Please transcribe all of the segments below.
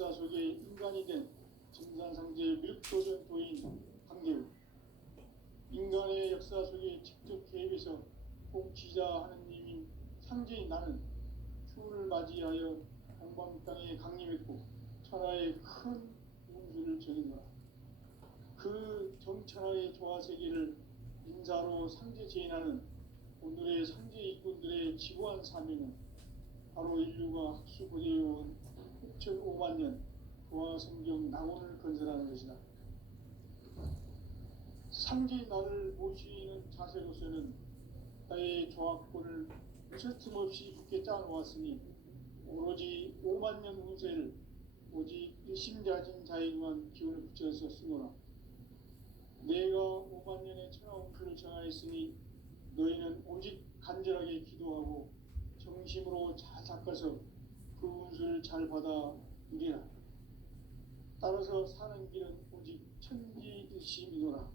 역사 속에 인간이 된 증산상제 미륵도전 도인 강계우. 인간의 역사 속에 직접 개입해서 공치자 하느님인 상제인 나는 추운을 맞이하여 동방 땅에 강림했고 천하의 큰 운수를 정인노라. 그 정천하의 조화세계를 인사로 상제 제인하는 오늘의 상제 일꾼들의 지고한 사명은 바로 인류가 학수고대해온 6,500만 년 조화성경 낙원을 건설하는 것이다. 상제인 나를 모시는 자세로서는 나의 조합권을 무쇠틈없이 굳게 짜놓았으니 오로지 5만 년 운세를 오직 일심자진 자에게만 기운을 붙여서 쓰노라. 내가 5만 년의 천하 운수를 정하였으니 너희는 오직 간절하게 기도하고 정심으로 잘 닦아서 그 운수를 잘 받아 누리라. 따라서 사는 길은 오직 천지일심이노라.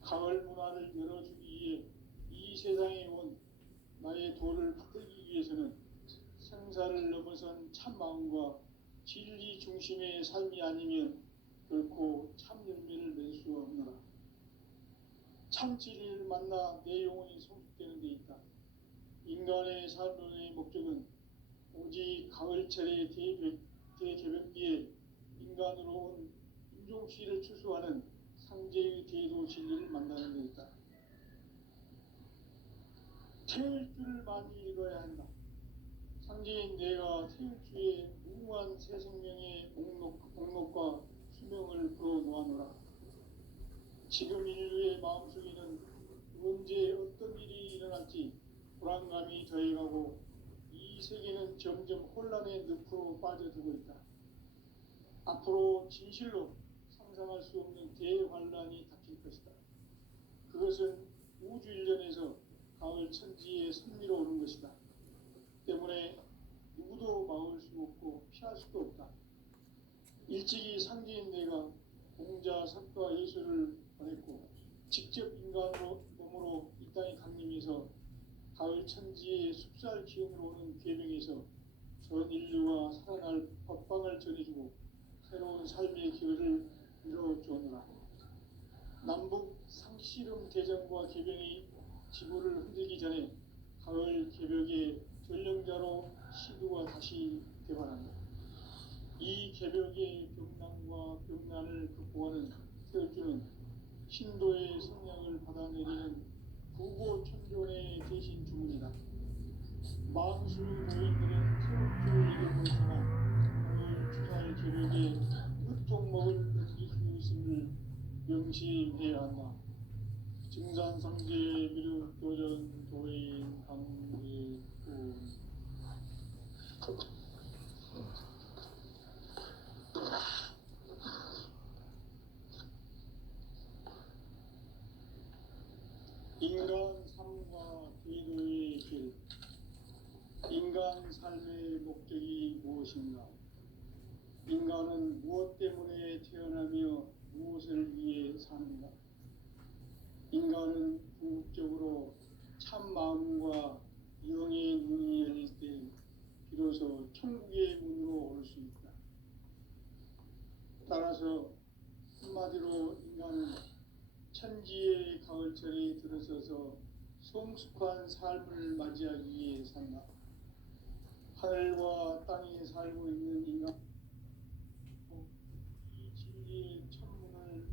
가을 문화를 열어주기 위해 이 세상에 온 나의 도를 받들기 위해서는 생사를 넘어선 참마음과 진리 중심의 삶이 아니면 결코 참 열매를 맺을 수 없노라. 참 진리를 만나 내 영혼이 성숙되는 데 있다. 인간의 삶의 목적은 오직 가을철의 대개벽기에 인간으로 온 인종시를 추수하는 상제의 제도 진리를 만나는 데 있다. 태울 줄을 많이 읽어야 한다. 상제인 내가 태울 주에 무궁한 새 생명의 목록과 수명을 불어놓아노라. 지금 인류의 마음속에는 언제 어떤 일이 일어날지 불안감이 더해가고 이 세계는 점점 혼란의 늪으로 빠져들고 있다. 앞으로 진실로 상상할 수 없는 대환란이 닥칠 것이다. 그것은 우주 일련에서 가을 천지의 섭리로 오는 것이다. 때문에 누구도 막을 수 없고 피할 수도 없다. 일찍이 상제인 내가 공자, 석가, 예수를 보냈고 직접 인간으로 몸으로 이 땅에 강림해서 가을 천지의 숲살 기운으로 오는 계명에서 전 인류가 살아날 법방을 전해주고 새로운 삶의 기회를 이뤄주었노라. 남북 상씨름 대전과 개병이 지구를 흔들기 전에 가을 개벽의 전령자로 시두가 다시 개발한다. 이 개벽의 병난과 병난을 극복하는 태울주는 신도의 성령을 받아내리는 부고천존의 대신 주문이다. 망수 노인들은 태울주를 이름을 통한 오늘 주사의 개벽에 으통먹을 넘길 수 있음을 명심해야 한다. 증산상제 미륵도전 도인 강계우. 인간 삶과 기도의 길. 인간 삶의 목적이 무엇인가? 인간은 무엇 때문에 태어나며 무엇을 위해 사는가? 인간은 궁극적으로 참 마음과 영의 눈이 열릴 때 비로소 천국의 문으로 올 수 있다. 따라서 한마디로 인간은 천지의 가을철에 들어서서 성숙한 삶을 맞이하기 위해 산다. 하늘과 땅에 살고 있는 인간, 이 진리의 천문을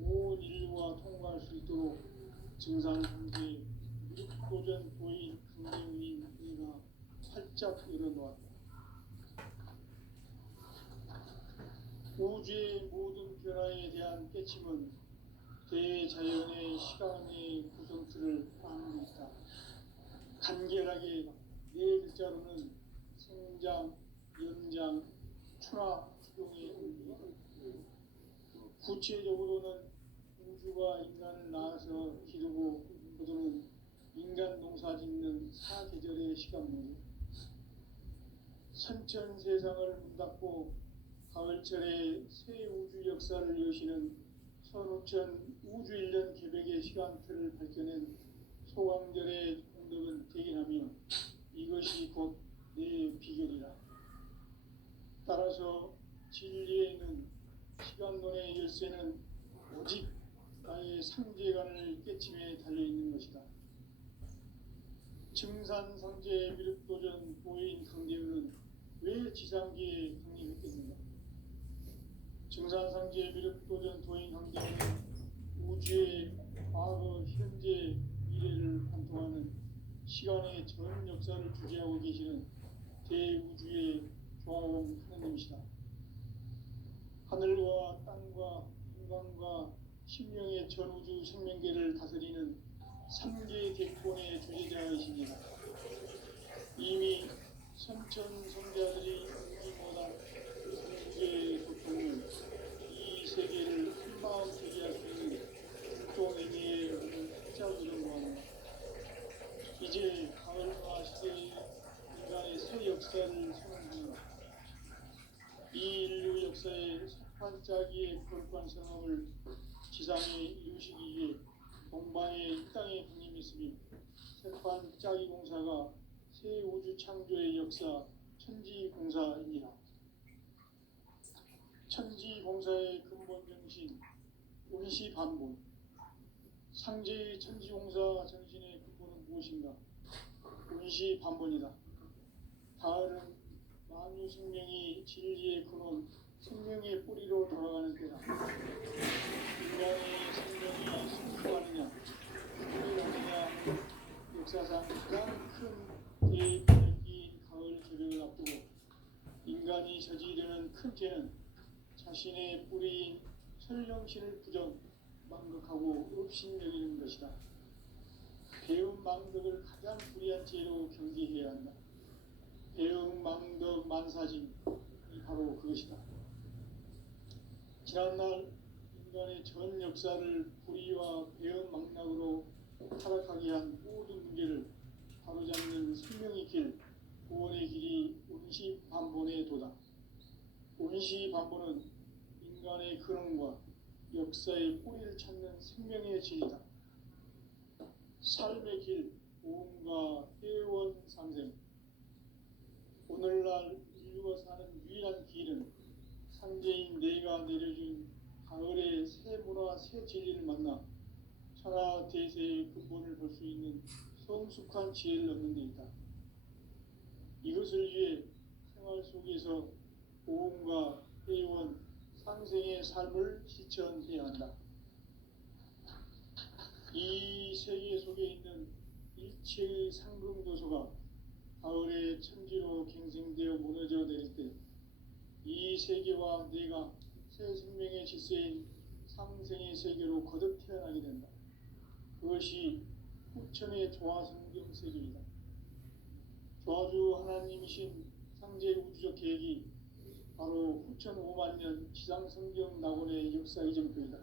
온 인류가 통과할 수 있도록 증산상제 미륵도전 도인 강계우인 이가 활짝 열어놓았다. 우주의 모든 변화에 대한 깨침은 대자연의 시간의 구성틀을 따르고 있다. 간결하게 네 글자로는 생장, 연장, 추나, 추동의 의미. 구체적으로는 우주가 인간을 낳아서 기르고 거두는 인간 농사 짓는 사계절의 시간문이 선천 세상을 문닫고 가을철에 새 우주 역사를 여시는 선우천 우주일년 개벽의 시간틀을 밝혀낸 소강절의 공덕은 대견하며 이것이 곧 내 비결이라. 따라서 진리에는 시간론의 열쇠는 오직 나의 상제관을 깨침에 달려있는 것이다. 증산상제 미륵도전 보혜인 강대우는 왜 지상기에 강림했겠는가? 증산상제 미륵도전 도인 강대우는 우주의 과거, 현재, 미래를 관통하는 시간의 전 역사를 주재하고 계시는 대우주의 조화원 하느님이시다. 하늘과 땅과 인간과 신명의 전우주 생명계를 다스리는 3개 대권의 주제자이십니다. 이미 선천성자들이 알지 못한 3개의 고통을 이 세계를 한마음 되게 할 수 있는 국동 의미의 흑자구정과 합니다. 이제 가을화 시대의 인간의 새 역사를 선언합니다. 이 인류 역사의 석판짜기의 거룩한 성함을 지상에 이루시기 위해 동방의 이 땅에 강림했으니 석판짜기 공사가 새 우주 창조의 역사 천지공사입니다. 천지공사의 근본 정신 운시반본. 상제의 천지공사 정신의 근본은 무엇인가? 운시반본이다. 가을은 만유 생명이 진리의 근원, 생명의 뿌리로 돌아가는 때다. 인간의 생명이 승부하느냐, 승리하느냐 하는 역사상 가장 큰 대입을 끼인 가을 저녁을 앞두고 인간이 저지르는 큰 죄는 자신의 뿌리인 설령신을 부정, 망극하고 업신여기는 것이다. 배움 망덕을 가장 불의한 죄로 경계해야 한다. 배움 망덕 만사짐이 바로 그것이다. 지난날 인간의 전 역사를 불의와 배움 망락으로 타락하게 한 모든 문제를 바로잡는 생명의 길, 구원의 길이 운시반본의 도다. 운시반본은 인간의 근원과 역사의 뿌리를 찾는 생명의 진리다. 삶의 길, 오음과 회원 상생. 오늘날 인류가 사는 유일한 길은 상제인 내가 내려준 가을의 새 문화, 새 진리를 만나 천하 대세의 근본을 볼 수 있는 성숙한 지혜를 얻는 데 있다. 이것을 위해 생활 속에서 오음과 회원, 상생의 삶을 실천해야 한다. 이 세계 속에 있는 일체의 상금도소가 가을의 천지로 갱생되어 무너져 내릴 때 이 세계와 내가 새 생명의 질서인 상생의 세계로 거듭 태어나게 된다. 그것이 후천의 조화성경 세계이다. 조화주 하나님이신 상제 우주적 계획이 바로 후천 5만 년 지상성경 낙원의 역사 이정표이다.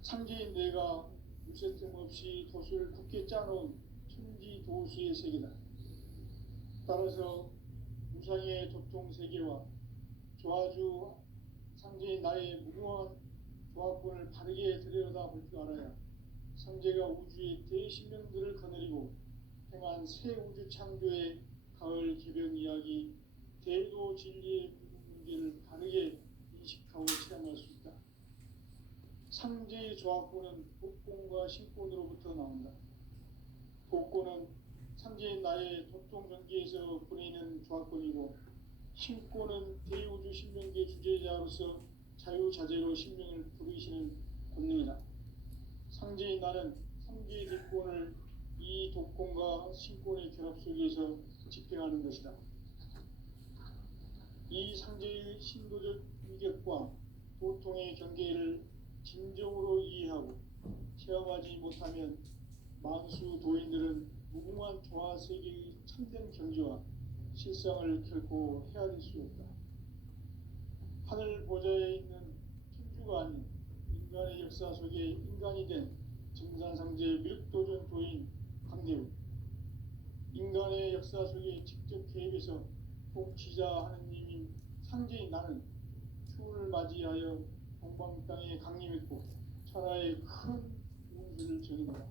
상제인 내가 무쇠틈 없이 돛을 굳게 짜놓은 천지도수의 세계다. 따라서 무상의 도통세계와 조화주 상제인 나의 무궁한 조화권을 바르게 들여다볼 줄 알아야 상제가 우주의 대신명들을 거느리고 행한 새 우주 창조의 가을 개병 이야기, 대도 진리의 문제를 바르게 인식하고 체험할 수 있다. 상제의 조화권은 복권과 신권으로부터 나온다. 복권은 상제인 나의 도통 경계에서 보내는 조화권이고, 신권은 대우주 신명계 주제자로서 자유자재로 신명을 부르시는 권능이다. 상제인 나는 3개의 대권을 이 독권과 신권의 결합 속에서 집행하는 것이다. 이 상제의 신도적 위격과 도통의 경계를 진정으로 이해하고 체험하지 못하면 만수 도인들은 무궁한 조화세계의 참된 경지와 실상을 결코 헤아릴 수 없다. 하늘 보좌에 있는 천주가 아닌 인간의 역사 속에 인간이 된 증산상제 미륵도전 도인 강대우. 인간의 역사 속에 직접 개입해서 통치자 하느님인 상제인 나는 추운을 맞이하여 동방 땅에 강림했고 천하의 큰 운수를 정했다.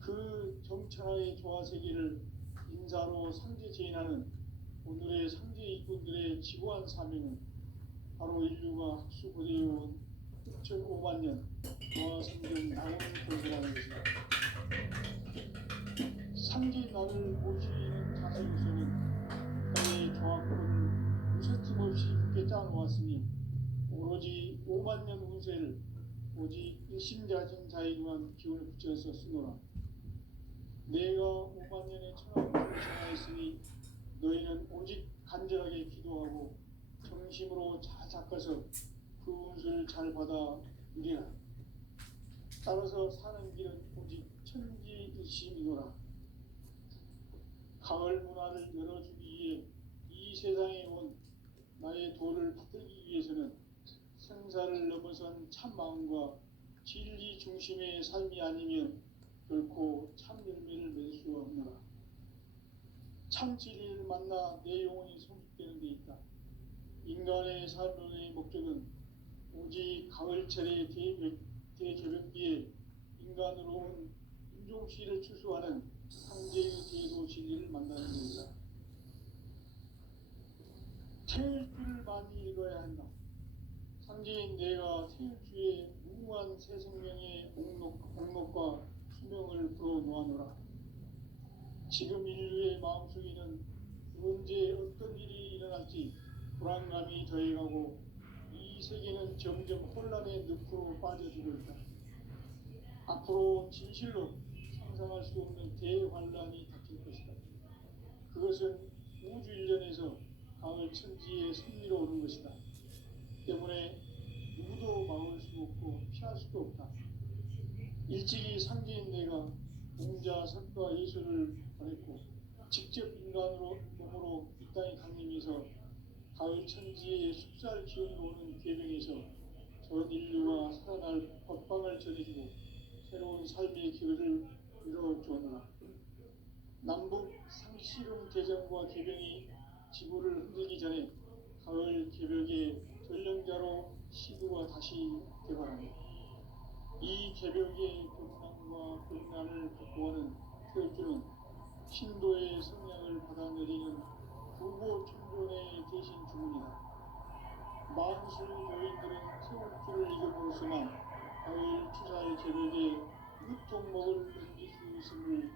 그 정천하의 조화세계를 인사로 상제 제인하는 오늘의 상제 일꾼들의 지고한 사명은 바로 인류가 학수고대해온 6,500만 년 노아 성경 나오는 것이라는 것이다. 상제 나를 모시는 자세로서는 나의 조합을 무쇠틈 없이 굳게 짜놓았으니 오로지 5만 년 운세를 오직 일심자진 자에게만 기운을 붙여서 쓰노라. 내가 5만 년의 천하를 정하였으니 너희는 오직 간절하게 기도하고 정심으로 잘 닦아서 그 운수를 잘 받아 누리라. 따라서 사는 길은 오직 천지일심이노라. 가을 문화를 열어주기 위해 이 세상에 온 나의 도를 받들기 위해서는 생사를 넘어선 참 마음과 진리 중심의 삶이 아니면 결코 참 열매를 맺을 수 없노라. 참 진리를 만나 내 영혼이 성숙되는 데 있다. 인간의 삶의 목적은 오직 가을철의 대저변기에 인간으로 온 인종씨를 추수하는 상제의 대도 진리를 만나는 것이다. 태일주를 많이 읽어야 한다. 상제인 내가 태일주의 무궁한 새 생명의 목록과 수명을 불어놓아노라. 지금 인류의 마음속에는 언제 어떤 일이 일어날지 불안감이 더해가고 이 세계는 점점 혼란의 늪으로 빠져들고 있다. 앞으로 진실로 상상할 수 없는 대환란이 닥칠 것이다. 그것은 우주 일련에서 가을 천지의 섭리로 오는 것이다. 때문에 누구도 막을 수 없고 피할 수도 없다. 일찍이 상제인 내가 공자, 석가, 예수를 보냈고 직접 인간으로 몸으로 이 땅에 강림해서 가을 천지의 숲살 기운이 오는 계명에서 전 인류가 살아날 법방을 전해주고 새로운 삶의 기회를 이뤄주었노라. 남북 상씨름 대전과 개병이 지구를 흔들기 전에 가을 개벽의 전령자로 시구가 다시 개발하며 이 개벽의 경랑과 경란을 바꾸어가는 태일주는 신도의 성량을 받아내리는 부고 천존의 대신 주문이다. 만수 노인들은 태울주를 읽음으로써만 가을 추살 개벽에 유통목을 던질 수 있음을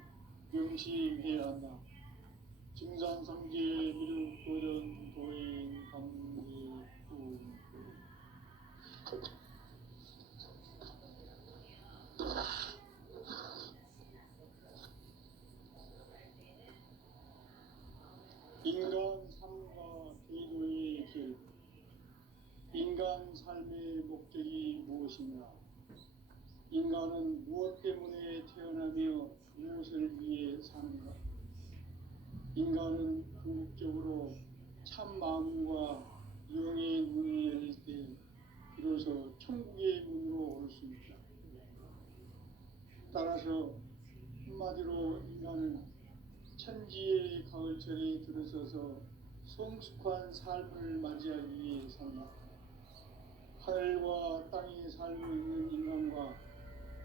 명심해야 한다. 증산상제 미륵고전 도인 감리꾼 인간 삶과 대도의 길. 인간 삶의 목적이 무엇인가? 인간은 무엇 때문에 태어나며 무엇을 위해 사는가? 인간은 궁극적으로 참 마음과 영의 문을 열릴 때 비로소 천국의 문으로 올 수 있다. 따라서 한마디로 인간은 천지의 가을철에 들어서서 성숙한 삶을 맞이하기 위해 산다. 하늘과 땅에 살고 있는 인간과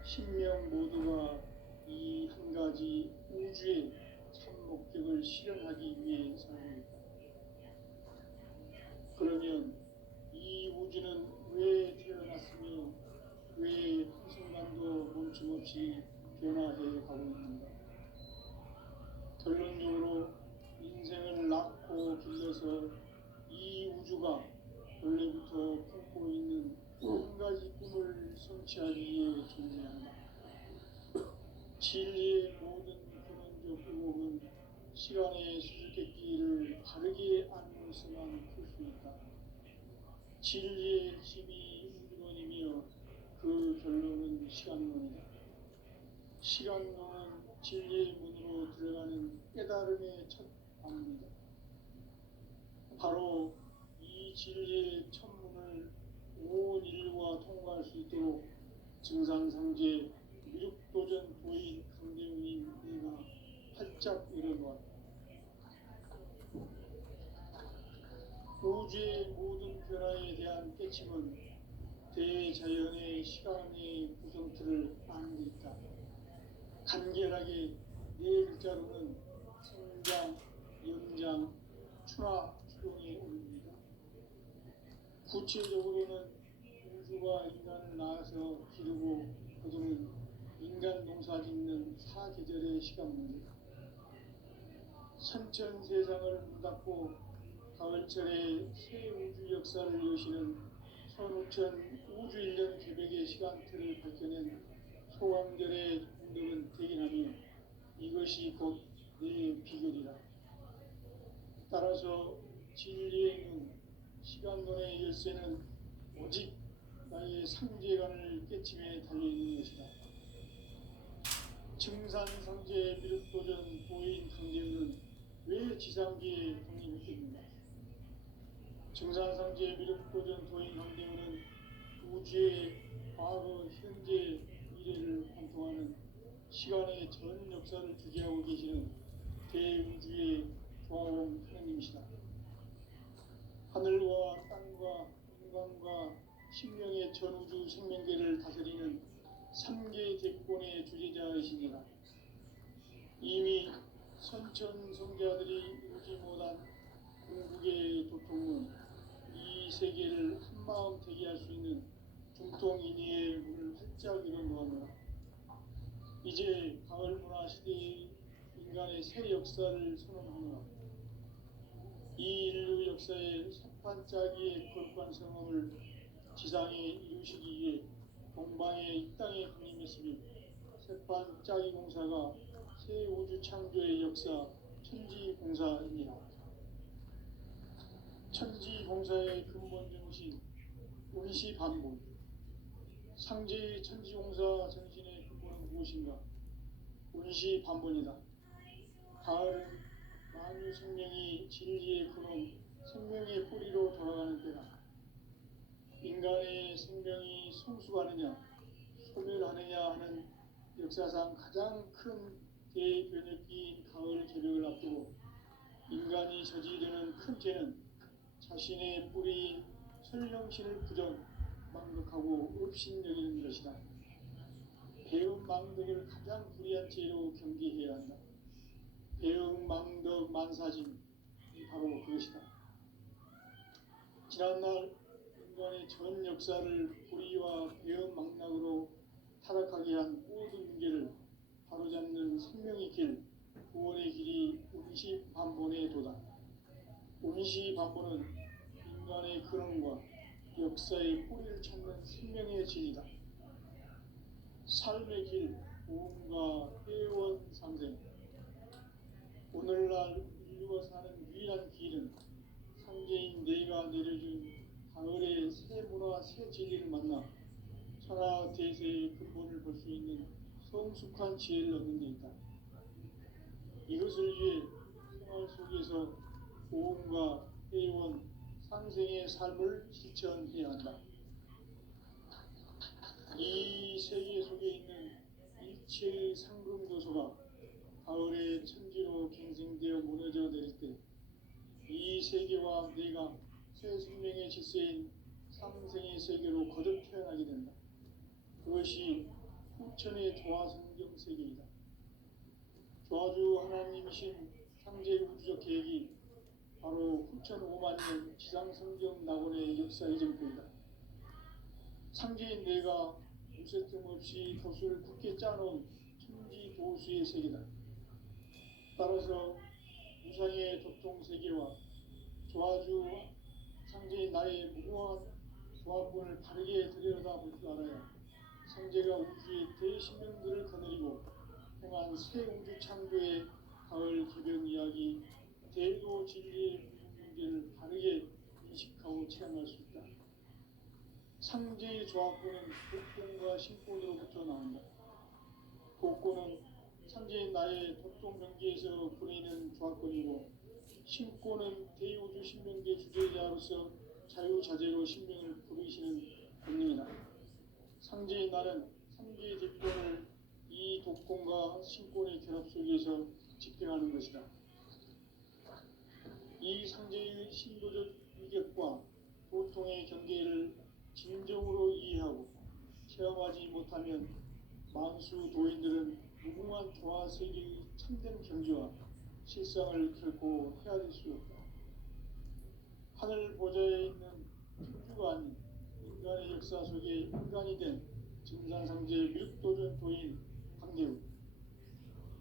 신명 모두가 이 한 가지 우주의 참 목적을 실현하기 위해 살고 있다. 그러면 이 우주는 왜 태어났으며 왜 한순간도 멈춤없이 변화해 가고 있는가? 결론적으로 인생을 낳고 길러서 이 우주가 원래부터 품고 있는 한 가지 꿈을 성취하기 위해 존재한다. 진리의 모든 근원적 의혹은 시간의 수수께끼를 바르게 알므로서만 풀 수 있다. 진리의 핵심이 우주론이며 그 결론은 시간론이다. 시간론은 진리의 문으로 들어가는 깨달음의 첫 방문이다. 바로 이 진리의 첫 문을 온 인류가 통과할 수 있도록 증산상제 미륵도전 도인 강대웅인 내가 활짝 열어놓았다. 우주의 모든 변화에 대한 깨침은 대자연의 시간의 구성틀을 아는 데 있다. 간결하게 네 글자로는 성장, 연장, 순화 추동에 오릅니다. 구체적으로는 우주가 인간을 낳아서 기르고 거두는 인간 농사 짓는 사계절의 시간입니다. 선천 세상을 문닫고 가을철에 새 우주 역사를 여시는 15,000 우주 1년 계백의 시간틀을 밝혀낸 소강절의 공덕은 대견하며 이것이 곧 내 비결이라. 따라서 진리의 눈, 시간론의 열쇠는 오직 나의 상제관을 깨침에 달려있는 것이다. 증산상제 미륵도전 도인 강제는 왜 지상기에 독립했겠는가? 증산상제 미륵도전 도인 강제는 우주의 과거, 현재, 미래를 관통하는 시간의 전 역사를 주재하고 계시는 대우주의 조화원 하나님이시다. 하늘과 땅과 인간과 신명의 전우주 생명계를 다스리는 3계 대권의 주재자이시니라. 이미 선천 성자들이 이루지 못한 궁극의 도통은 이 세계를 한마음 되게 할 수 있는 중통인의의 문을 활짝 열어놓았노라. 이제 가을 문화 시대의 인간의 새 역사를 선언하노라. 이 인류 역사의 석판짜기의 거룩한 성험을 지상에 이루시기 위해 동방의 이 땅에 군림했으니 석판짜기 공사가 새 우주 창조의 역사 천지공사입니다. 천지공사의 근본 정신 운시반본. 상제의 천지공사 정신의 근본은 무엇인가? 운시반본이다. 가을은 만유 생명이 진리의 근원, 생명의 뿌리로 돌아가는 때다. 인간의 생명이 성숙하느냐, 소멸하느냐 하는 역사상 가장 큰 대변혁기인 가을 개벽을 앞두고 인간이 저지르는 큰 죄는 자신의 뿌리인 설령신을 부정, 망덕하고 업신여기는 것이다. 배음 망덕을 가장 불의한 죄로 경계해야 한다. 배음 망덕 만사짐이 바로 그것이다. 지난날 인간의 전 역사를 불의와 배음 망락으로 타락하게 한 모든 문제를 바로잡는 생명의 길, 구원의 길이 운시반본의 도다. 운시반본은 인간의 근원과 역사의 뿌리를 찾는 생명의 진리다. 삶의 길, 보험과 회원 상생. 오늘날 인류가 사는 유일한 길은 상제인 내가 내려준 가을의 새 문화, 새 진리를 만나 천하 대세의 근본을 볼 수 있는 성숙한 지혜를 얻는 데 있다. 이것을 위해 생활 속에서 보험과 회원, 상생의 삶을 실천해야 한다. 이 세계 속에 있는 일체의 상금도서가 가을의 천지로 갱생되어 무너져 내릴 때 이 세계와 내가 새 생명의 질서인 상생의 세계로 거듭 태어나게 된다. 그것이 후천의 조화성경 세계이다. 조화주 하나님이신 상제 우주적 계획이 바로 후천 5만년 지상성경 낙원의 역사 이정표이다. 상제인 내가 무쇠뜸 없이 도수를 굳게 짜놓은 천지 도수의 세계다. 따라서 우상의 도통세계와 조화주 상제인 나의 무궁한 조합군을 바르게 들여다볼 줄 알아야 상제가 우주의 대신명들을 거느리고 행한 새 우주 창조의 가을 개변 이야기, 대도 진리의 문제를 바르게 인식하고 체험할 수 있다. 상제의 조합군은 독공과 신권으로부터 나온다. 독고는 상제인 나의 독종 명기에서 보내는 조합권이고, 신권은 대우주 신명계 주제자로서 자유자재로 신명을 부르시는 권능이다. 상제인 나는 상제의 대권을 이 독권과 신권의 결합 속에서 집행하는 것이다. 이 상제의 신도적 위격과 보통의 경계를 진정으로 이해하고 체험하지 못하면 만수 도인들은 무궁한 조화 세계의 참된 경지와 실상을 결코 헤아릴 수 없다. 하늘 보좌에 있는 천주가 아닌 인간의 역사 속에 인간이 된 증산상제의 밀도전 도인 강대우,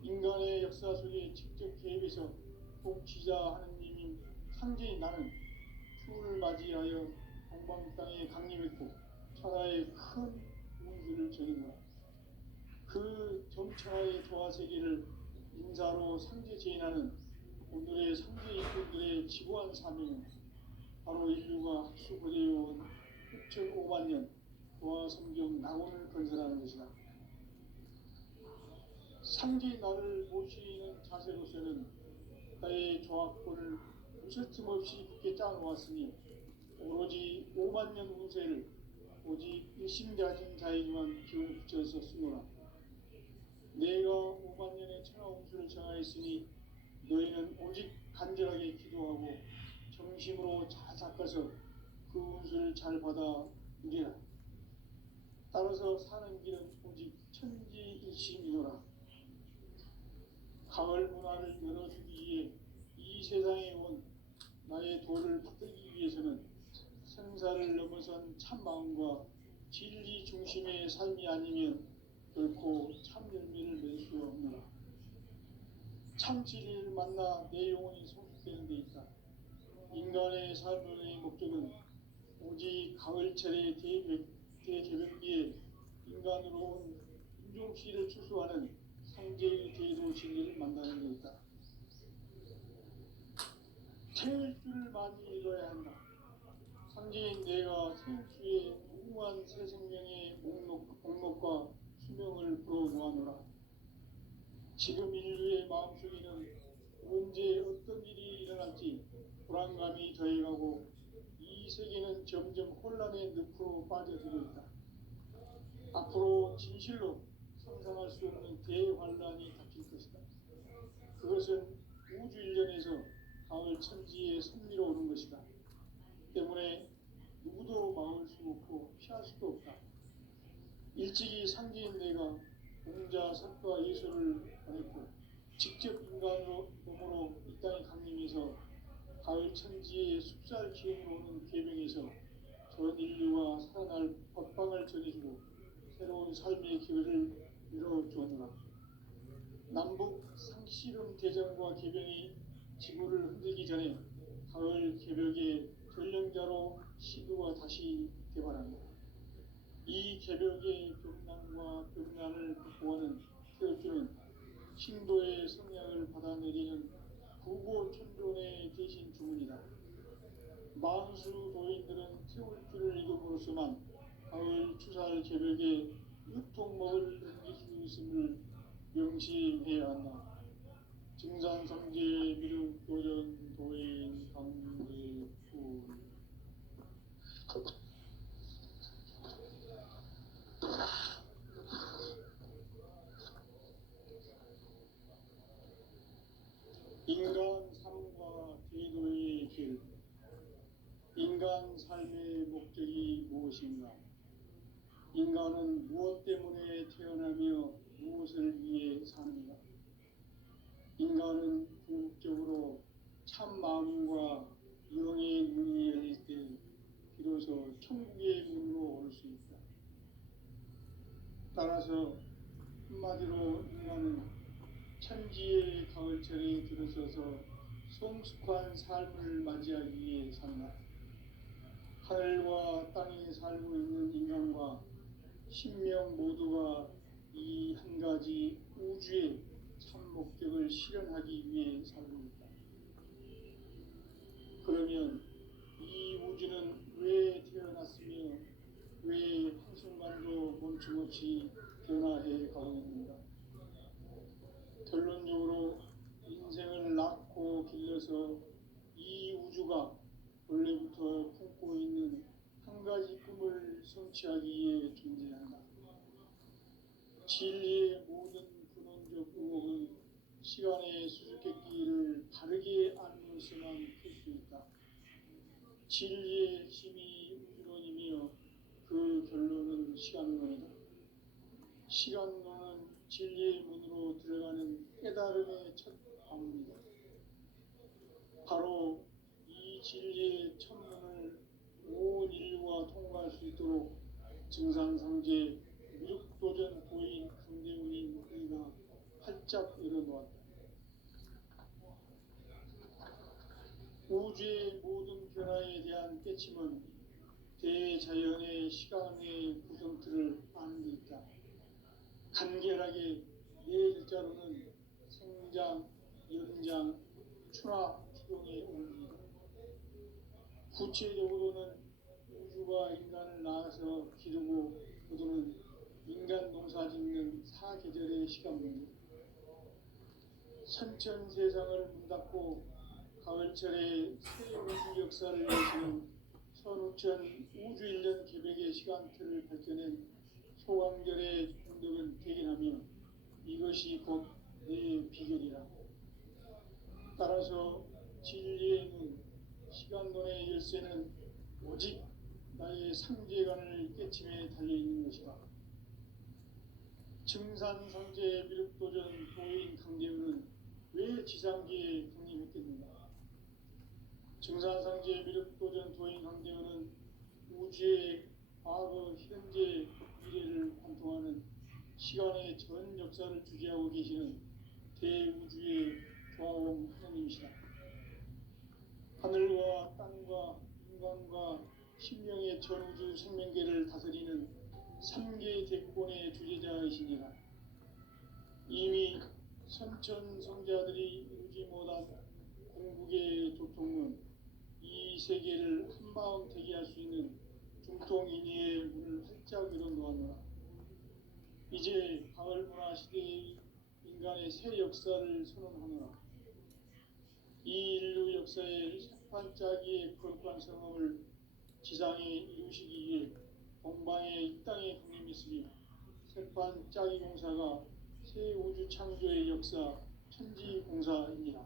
인간의 역사 속에 직접 개입해서 통치자 하느님인 상제인 나는 추후를 맞이하여 동방 땅에 강림했고 천하의 큰 운수를 전했노라. 그 점천하의 조화 세계를 인사로 상제 제인하는 오늘의 상제 인권들의 지고한 사명은 바로 인류가 학수고대해온 6,500만 년 도화 성경 낙원을 건설하는 것이다. 상제 나를 모시는 자세로서는 나의 조합권을 무설틈 없이 굳게 짜놓았으니 오로지 5만 년 운세를 오직 일심가진 자에게만 기운을 붙여서 쓰노라. 내가 5만 년의 천하 운수를 정하였으니 너희는 오직 간절하게 기도하고 정심으로 잘 닦아서 그 운수를 잘 받아 누리라. 따라서 사는 길은 오직 천지일심이노라. 가을 문화를 열어주기 위해 이 세상에 온 나의 도를 받들기 위해서는 생사를 넘어선 참마음과 진리 중심의 삶이 아니면 결코 참 열매를 맺을 수 없노라. 참 진리를 만나 내 영혼이 성숙되는 데 있다. 인간의 삶의 목적은 오직 가을철의 대개변기에 인간으로 온 인종씨를 추수하는 상제의 제도 진리를 만나는 데 있다. 태울 줄을 많이 읽어야 한다. 상제인 내가 태울주의 무궁한 새 생명의 목록과 수명을 불어놓아노라. 지금 인류의 마음속에는 언제 어떤 일이 일어날지 불안감이 더해가고 이 세계는 점점 혼란의 늪으로 빠져들고 있다. 앞으로 진실로 상상할 수 없는 대환란이 닥칠 것이다. 그것은 우주 일련에서 가을 천지의 섭리로 오는 것이다. 때문에 누구도 막을 수 없고 피할 수도 없다. 일찍이 상제인 내가 공자, 석가, 예수를 보냈고 직접 인간으로 몸으로 이 땅에 강림해서 가을 천지의 숲살 기운으로 오는 계명에서 전 인류가 살아날 법방을 전해주고 새로운 삶의 기회를 열어주었노라. 남북 상씨름 대전과 개병이 지구를 흔들기 전에 가을 개벽의 전령자로 시도가 다시 개발한다. 이 개벽의 벽난과 벽난을 극복하는 태울주는 신도의 성향을 받아내리는 구고천존의 대신 주문이다. 만수 도인들은 태울주를 읽음으로써만 가을 추살 개벽에 유통먹을 넘길 수 있음을 명심해야 한다. 증산상제 미륵도전 도인 강대구. 인간 삶과 제도의 길. 인간 삶의 목적이 무엇인가? 인간은 무엇 때문에 태어나며 무엇을 위해 사는가? 인간은 궁극적으로 참 마음과 영의 문이 열릴 때 비로소 천국의 문으로 올 수 있다. 따라서 한마디로 인간은 천지의 가을철에 들어서서 성숙한 삶을 맞이하기 위해 산다. 하늘과 땅에 살고 있는 인간과 신명 모두가 이 한 가지 우주의 참 목적을 실현하기 위해 살고 있다. 그러면 이 우주는 왜 태어났으며 왜 한순간도 멈춤없이 변화해 가고 있는가? 결론적으로 인생을 낳고 길러서 이 우주가 원래부터 품고 있는 한 가지 꿈을 성취하기 위해 존재한다. 진리의 모든 근원적 의혹은 시간의 수수께끼를 바르게 알므로서만 풀 수 있다. 진리의 핵심이 우주론이며 그 결론은 시간론이다. 시간론은 진리의 문으로 들어가는 깨달음의 첫 방문이다. 바로 이 진리의 첫 수 있도록 증산상제 미륵도전 도인 강대훈이 목소리가 활짝 열어놓았다. 우주의 모든 변화에 대한 깨침은 대자연의 시간의 구성틀을 아는 데 있다. 간결하게 네 글자로는 생장, 연장, 추나 추동의 원리이다. 구체적으로는 우주가 인간을 낳아서 기르고 거두는 인간 농사 짓는 사계절의 시간 문제, 선천 세상을 문닫고 가을철의 새 우주 역사를 여시는 선우천 우주 1년 개백의 시간틀을 밝혀낸 소강결의 공덕은 대견하며 이것이 곧 내 비결이라. 따라서 진리의 눈, 시간론의 열쇠는 오직 나의 상제관을 깨침에 달려있는 것이다. 증산상제 미륵도전 도인 강대훈은 왜 지상기에 독립했겠는가? 증산상제 미륵도전 도인 강대훈은 우주의 과거, 현재, 미래를 관통하는 시간의 전 역사를 주재하고 계시는 대우주의 조화원 하나님이시다. 하늘과 땅과 인간과 신명의 전우주 생명계를 다스리는 3개 대권의 주제자이시니라. 이미 선천성자들이 이루지 못한 공국의 도통은 이 세계를 한마음 되게 할 수 있는 중통인의의 문을 활짝 열어놓았노라. 이제 가을 문화 시대의 인간의 새 역사를 선언하노라. 이 인류 역사의 새판짜기의 거룩한 성험을 지상에 이루시기 위해 동방의 이 땅에 강림했으며 새판짜기 공사가 새 우주 창조의 역사 천지공사입니다.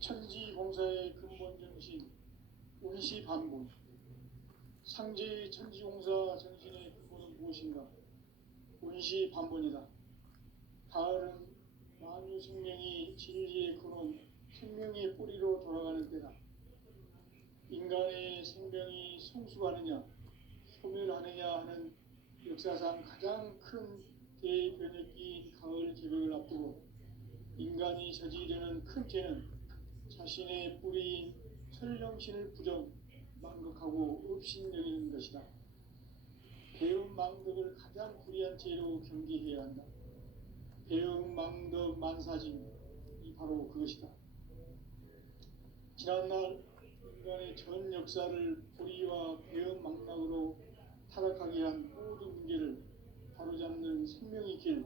천지공사의 근본 정신 운시반본, 상제의 천지공사 정신의 근본은 무엇인가? 운시반본이다. 가을은 만유 생명이 진리의 근원, 생명의 뿌리로 돌아가는 때다. 인간의 생명이 성숙하느냐, 소멸하느냐 하는 역사상 가장 큰 대변혁기인 가을 개벽을 앞두고 인간이 저지르는 큰 죄는 자신의 뿌리인 설령신을 부정, 망극하고 업신여기는 것이다. 배움 망덕을 가장 불의한 죄로 경계해야 한다. 배움 망덕 만사짐이 바로 그것이다. 지난날 인간의 전 역사를 불의와 배움 망락으로 타락하게 한 모든 문제를 바로잡는 생명의 길,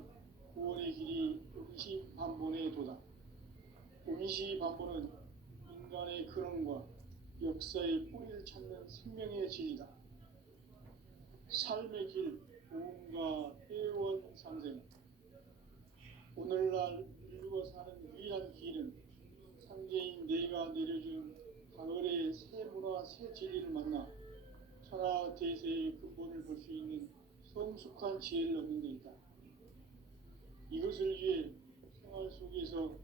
구원의 길이 운시반본의 도다. 운시반본은 인간의 근원과 역사의 뿌리를 찾는 생명의 진리다. 삶의 길, 도움과 회원 상생. 오늘날 인류가 사는 유일한 길은 상제인 내가 내려준 가을의 새 문화, 새 진리를 만나 천하 대세의 근본을 볼 수 있는 성숙한 지혜를 얻는 데 있다. 이것을 위해 생활 속에서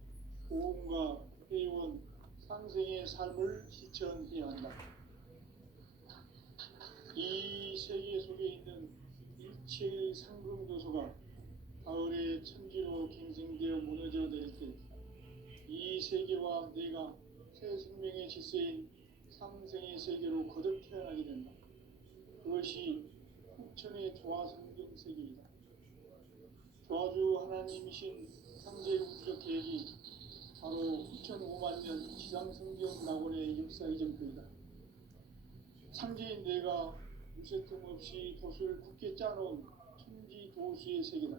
보험과 회원, 상생의 삶을 실천해야 한다. 이 세계 속에 있는 일체의 상금도서가 가을의 천지로 갱생되어 무너져 내릴 때 이 세계와 내가 새 생명의 질서인 상생의 세계로 거듭 태어나게 된다. 그것이 후천의 조화성경 세계이다. 조화주 하나님이신 상제 우주적 계획이 바로 2005만 년 지상성경 낙원의 역사 이전표이다. 상제인 내가 무쇠틈 없이 돛을 굳게 짜놓은 천지 도수의 세계다.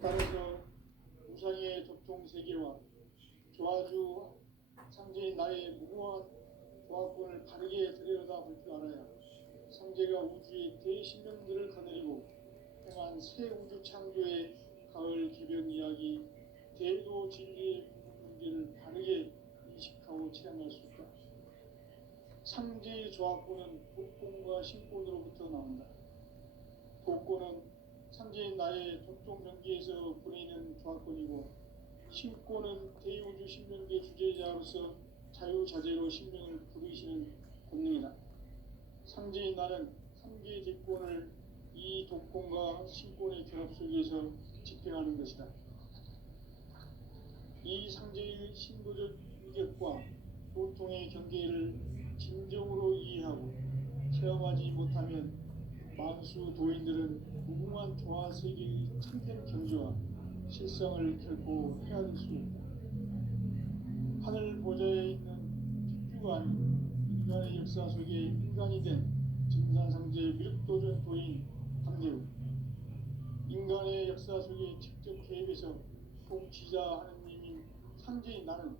따라서 우상의 도통 세계와 조화주 상제인 나의 무고한 조화권을 바르게 들여다볼 줄 알아야 상제가 우주의 대신령들을 거느리고 행한 새 우주 창조의 가을 기변 이야기, 대도 진리의 문제를 바르게 인식하고 체험할 수 있다. 상제의 조화권은 독권과 신권으로부터 나온다. 독권은 상제인 나의 독종 명기에서 보내는 조화권이고, 신권은 대우주 신명계 주제자로서 자유자재로 신명을 부르시는 권능이다. 상제인 나는 상계 직권을 이 독권과 신권의 결합 속에서 집행하는 것이다. 이 상제의 신도적 위격과 보통의 경계를 진정으로 이해하고 체험하지 못하면 만수 도인들은 무궁한 조화 세계의 참된 경지와 실상을 결코 헤아릴 수 없다. 하늘 보좌에 있는 특주가 아닌 인간의 역사 속에 인간이 된 증산상제 미륵도전 도인 함대우, 인간의 역사 속에 직접 개입해서 통치자 하느님인 상제인 나는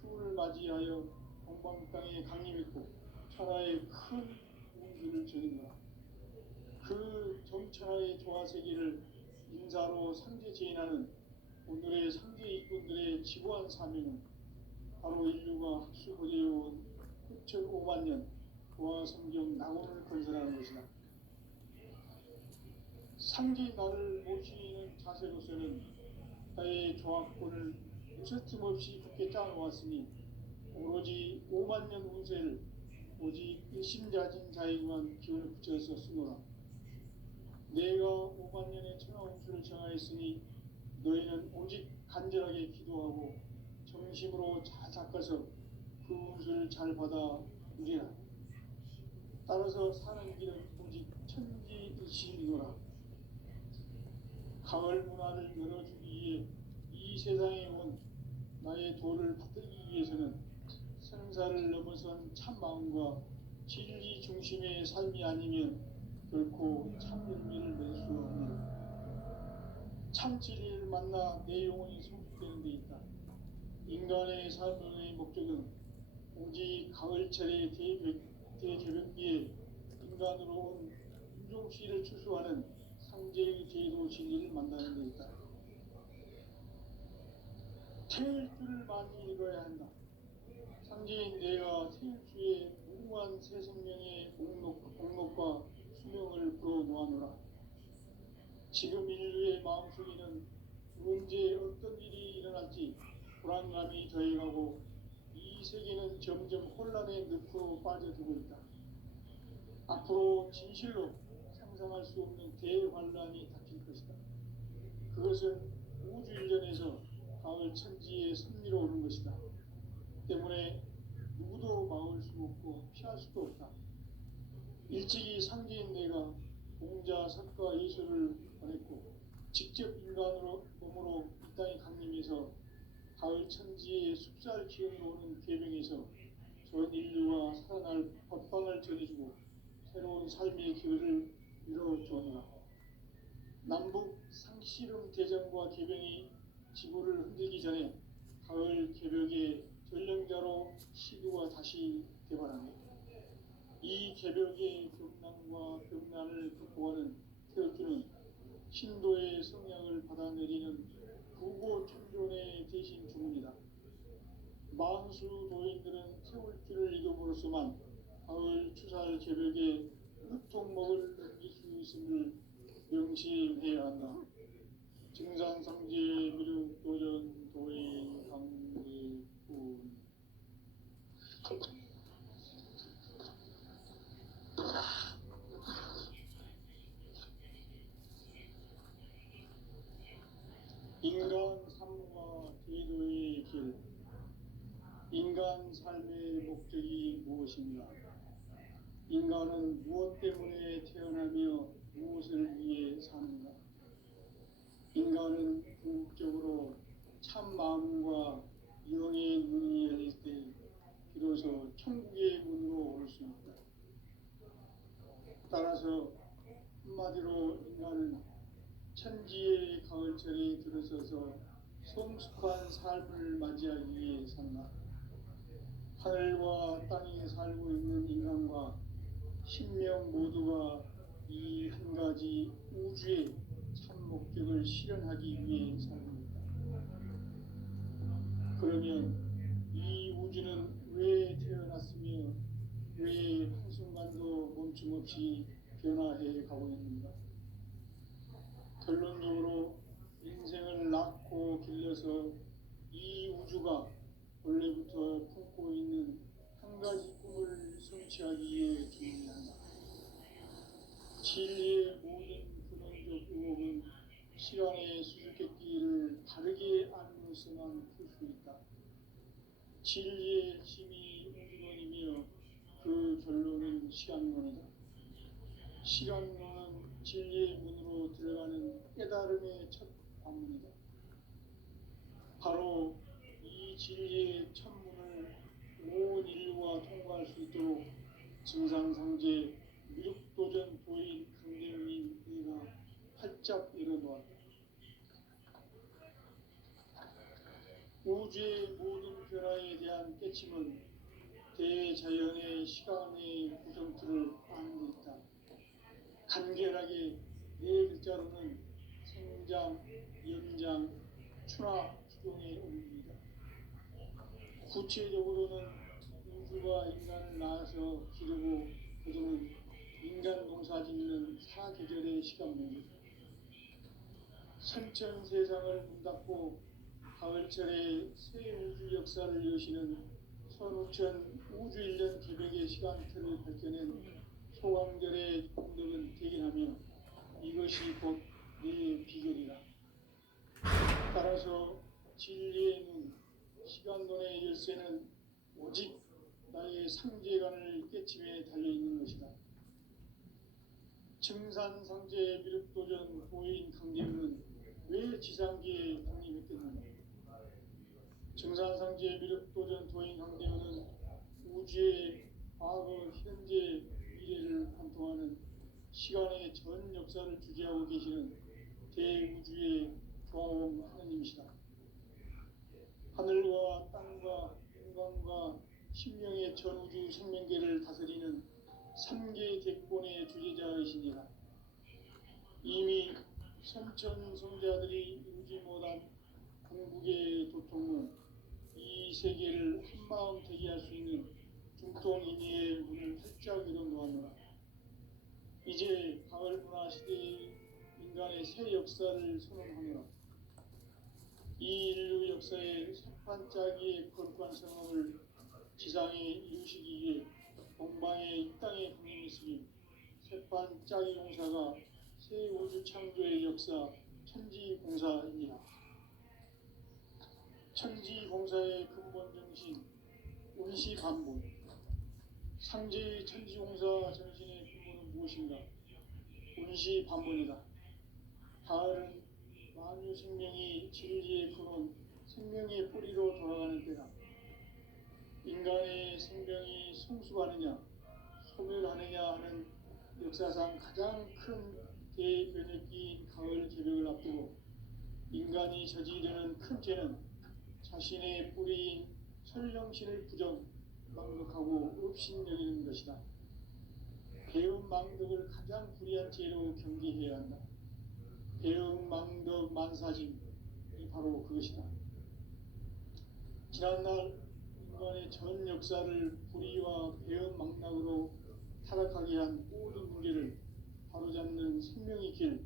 추운을 맞이하여 동방 땅에 강림했고 천하의 큰 운수를 전했노라. 그 정천하의 조화세계를 인사로 상제 제인하는 오늘의 상제 일꾼들의 지고한 사명은 바로 인류가 학수고대해온 9,500만 년 조화성경 낙원을 건설하는 것이다. 상제인 나를 모시는 자세로서는 나의 조합권을 무서팀 없이 굳게 짜놓았으니 오로지 5만 년 운세를 오직 일심자진 자에게만 기운을 붙여서 쓰노라. 내가 5만 년의 천하 운수를 정하였으니 너희는 오직 간절하게 기도하고 정심으로 잘 닦아서 그 운수를 잘 받아 누리라. 따라서 사는 길은 오직 천지일심이노라. 가을 문화를 열어주기 위해 이 세상에 온 나의 도를 받들기 위해서는 생사를 넘어선 참 마음과 진리 중심의 삶이 아니면 결코 참 열매를 맺을 수 없느니라. 참 진리를 만나 내 영혼이 성숙되는 데 있다. 인간의 삶의 목적은 오직 가을철의 대개벽기에 인간으로 온 인종시를 추수하는 상제의 제도 진리를 만나는 데 있다. 태일주를 많이 읽어야 한다. 상제인 내가 태일주에 무궁한 새 생명의 목록과 수명을 불어놓아노라. 지금 인류의 마음속에는 언제 어떤 일이 일어날지 불안감이 더해가고 이 세계는 점점 혼란의 늪으로 빠져들고 있다. 앞으로 진실로 상상할 수 없는 대환란이 닥칠 것이다. 그것은 우주일전에서 가을 천지의 섭리로 오는 것이다. 때문에 누구도 막을 수 없고 피할 수도 없다. 일찍이 상제인 내가 공자, 석가, 예수를 보냈고 직접 인간으로 몸으로 이 땅에 강림해서 가을 천지의 숲살 기운으로 오는 계명에서 전 인류와 살아날 법방을 전해주고 새로운 삶의 기회를 이뤄주었노라. 남북 상씨름 대전과 계병이 지구를 흔들기 전에 가을 개벽의 전령자로 시구가 다시 개발하며 이 개벽의 벽난과 벽난을 극복하는 태극기는 신도의 성향을 받아내리는 부고 천존의 대신 주문이다. 만수 도인들은 태울줄을 이겨으로써만 가을 추살 개벽의 흑통목을 넘길 수 있음을 명심해야 한다. 증산상제 미륵 도전 도인 강대군 인간 삶과 제도의 길. 인간 삶의 목적이 무엇인가? 인간은 무엇 때문에 태어나며 무엇을 위해 사는가? 인간은 궁극적으로 참 마음과 영의 눈이 열릴 때 비로소 천국의 문으로 올 수 있다. 따라서 한마디로 인간은 천지의 가을철에 들어서서 성숙한 삶을 맞이하기 위해 산다. 하늘과 땅에 살고 있는 인간과 신명 모두가 이 한 가지 우주의 참 목적을 실현하기 위해 살고 있다. 그러면 이 우주는 왜 태어났으며 왜 한순간도 멈춤없이 변화해 가고 있는가? 결론적으로 인생을 낳고 길러서 이 우주가 원래부터 품고 있는 한 가지 꿈을 성취하기 위해 준비한다. 진리의 힘이 우주론이며 그 결론은 시간론이다. 시간론은 진리의 문으로 들어가는 깨달음의 첫 관문이다. 바로 이 진리의 첫문을 온 인류가 통과할 수 있도록 증상상제 미륵도전 도인 강대문인 네가 활짝 열어놓았다. 우주의 모든 변화에 대한 깨침은 대자연의 시간의 구성틀을 아는 데 있다. 간결하게 네 글자로는 생장, 연장, 추나 추동의 의미입니다. 구체적으로는 우주가 인간을 낳아서 기르고 거두는 인간 농사 짓는 사계절의 시간입니다. 선천 세상을 문 닫고 가을철에 새 우주 역사를 여시는 선우천 우주 1년 개백의 시간틀을 밝혀낸 소강절의 공덕은 대견하며 이것이 곧 내 비결이라. 따라서 진리의 눈, 시간론의 열쇠는 오직 나의 상제관을 깨침에 달려있는 것이다. 증산상제 미륵도전 도인 강대문은 왜 지상기에 독립했겠는가? 증산상제 미륵도전 도인 강대문은 우주의 과거, 현재, 미래를 관통하는 시간의 전 역사를 주재하고 계시는 대우주의 조화원 하느님이시다. 하늘과 땅과 인간과 신명의 전우주 생명계를 다스리는 3개 대권의 주제자이시니라. 이미 선천 성자들이 이루지 못한 궁극의 도통은 이 세계를 한마음 되게 할 수 있는 중통인의의 문을 활짝 열어놓았노라. 이제 가을 문화 시대의 인간의 새 역사를 선언하노라. 이 인류 역사의 석판짜기의 거룩한 성업을 지상에 이루시기 위해 동방의 이 땅에 강림했으니 석판짜기 공사가 새 우주 창조의 역사 천지공사입니다. 천지공사의 근본 정신 운시반복. 상제의 천지공사 정신의 근본은 무엇인가? 운시반복이다. 가을은 만유 생명이 진리의 근원, 생명의 뿌리로 돌아가는 때다. 인간의 생명이 성숙하느냐, 소멸하느냐 하는 역사상 가장 큰 대변혁기인 가을 개벽을 앞두고 인간이 저지르는 큰 죄는 자신의 뿌리인 설령신을 부정, 망덕하고 업신여기는 것이다. 배움 망덕을 가장 불의한 죄로 경계해야 한다. 배움 망덕 만사짐이 바로 그것이다. 지난날 인간의 전 역사를 불의와 배움 망락으로 타락하게 한 모든 문제를 바로잡는 생명의 길,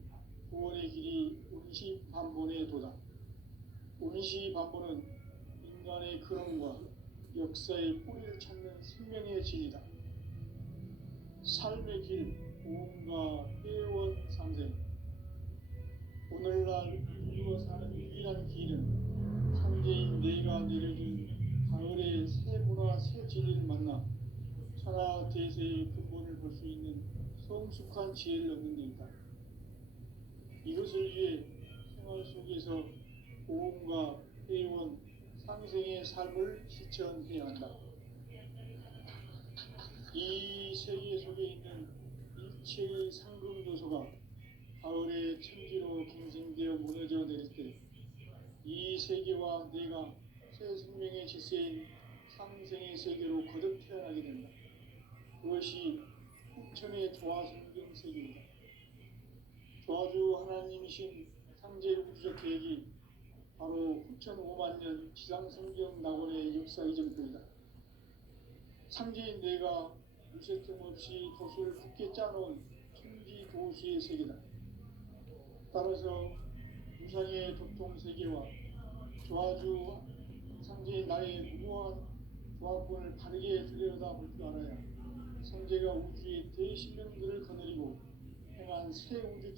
구원의 길이 운시반본의 도다. 운시반본은 인간의 근원과 역사의 뿌리를 찾는 생명의 진이다. 삶의 길, 고음과 회원 상생. 오늘날 인류가 사는 유일한 길은 상제인 내가 내려준 가을의 새 문화, 새 진리를 만나 천하 대세의 근본을 볼 수 있는 성숙한 지혜를 얻는 데 있다. 이것을 위해 생활 속에서 고음과 회원, 상생의 삶을 실천해야 한다. 이 세계 속에 있는 일체의 상금 요소가 가을의 천지로 갱생되어 무너져 내릴 때 이 세계와 내가 새 생명의 질서인 상생의 세계로 거듭 태어나게 된다. 그것이 후천의 조화성경 세계이다. 조화주 하나님이신 상제 우주적 계획이 바로 후천 5만 년 지상성경 낙원의 역사 이전표이다. 상제인 내가 유세틈 없이 도수를 굳게 짜놓은 천지 도수의 세계다. 따라서 무상의 도통세계와 조화주 상제인 나의 무모한 조화권을 바르게 들여다볼 줄 알아야 상제가 우주의 대신령들을 거느리고 행한 새 우주